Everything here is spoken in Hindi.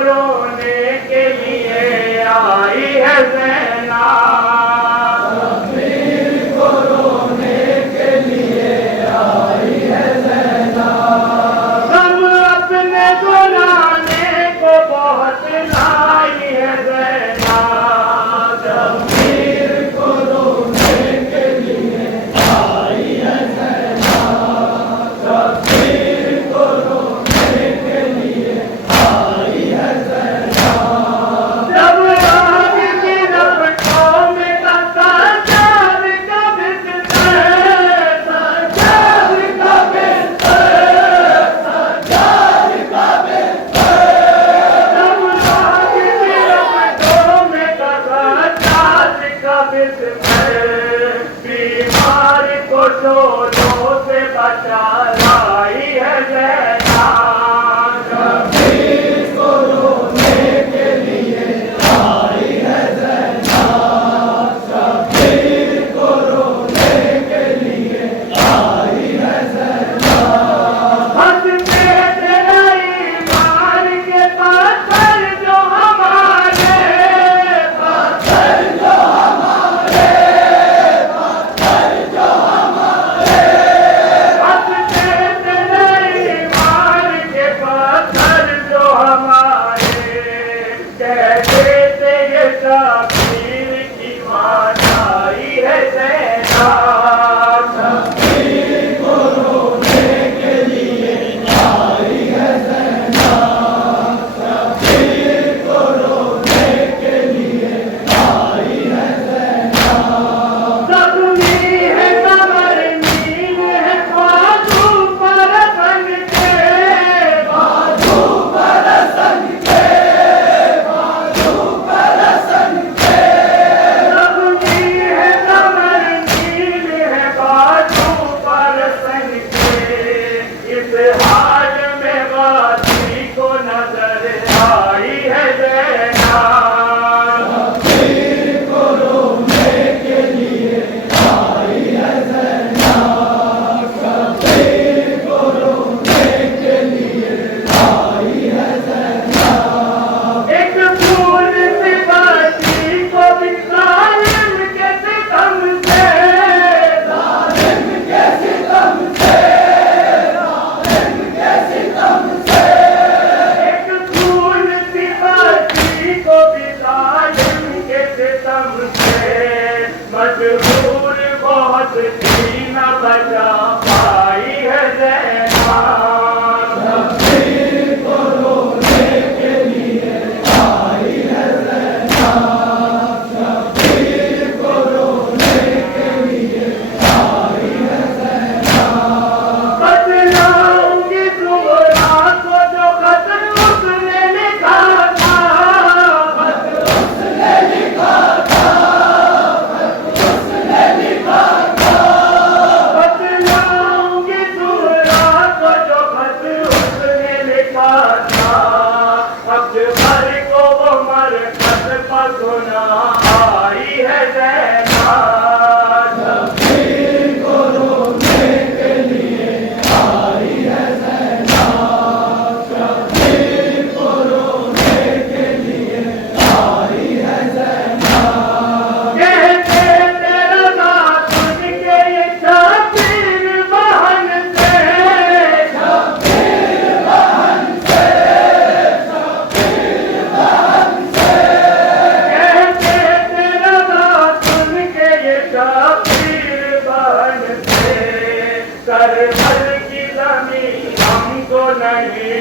रोने के लिए आई है ज़ैना, शब्बीर को रोने के लिए आई है ज़ैना। हम अपने बुलाने को बहुत लाई है ज़ैना, शब्बीर को रोने के लिए आई है ज़ैना। शब्बीर को रोने के लिए आई है ज़ैना। जब आग की लपटों में सजाद का बिस्तर, सज्जाद का बिस्तर, सज्जाद का बिस्तर। जब आग की लपटों में सजाद का बिस्तर, बीमार को शोरों से बचा लाई है ज़ैना, शब्बीर को रोने के लिए आई है ज़ैना। शब्बीर को रोने के लिए आई है ज़ैना। हंसते तेरे ईमान के पत्थर जो हमारे, पत्थर जो हमारे, पत्थर जो हमारे। हंसते तेरे ईमान के पत्थर जो हमारे, कहते थे ये शब्बीर की मानाई है ज़ैना, शब्बीर को रोने के लिए आई है ज़ैना। शब्बीर को रोने के लिए आई है ज़ैना। ज़ख्मी है कमर नील है बाजू पर संग के, बाजू पर संग के, बाजू पर संग के। ज़ख्मी है कमर नील है बाजू पर संग के, इस हाल में गाजी को नजर आई है ज़ैना, शब्बीर को रोने के लिए आई है ज़ैना। शब्बीर को रोने के लिए आई है ज़ैना। एक फूल सी बाती को भी जालिम के सितम से, ज़ालिम के सितम से, ज़ालिम के सितम से। एक फूल सी बाती को भी जालिम के सितम से, मजबूर बहुत थी न बचा पाई है ज़ैना, शब्बीर को रोने के लिए आई है ज़ैना। शब्बीर को रोने के लिए आई है ज़ैना। बतलाऊंगी ज़ुहरा को जो खत उसने लिखा था, उसने लिखा था, उसने लिखा था। बतलाऊंगी ज़ुहरा को जो खत उसने लिखा था, अब भर को वो मरकत पर सुना आई है ज़ैना, शब्बीर को रोने के लिए आई है ज़ैना। शब्बीर को रोने के लिए आई है ज़ैना। कहते तेरा नाम सुन के ये शब्बीर बहन से, शब्बीर बहन से, शब्बीर बहन से। कहते तेरा नाम सुन के ये शब्बीर बहन से, करबल की ज़मीं हमको नहीं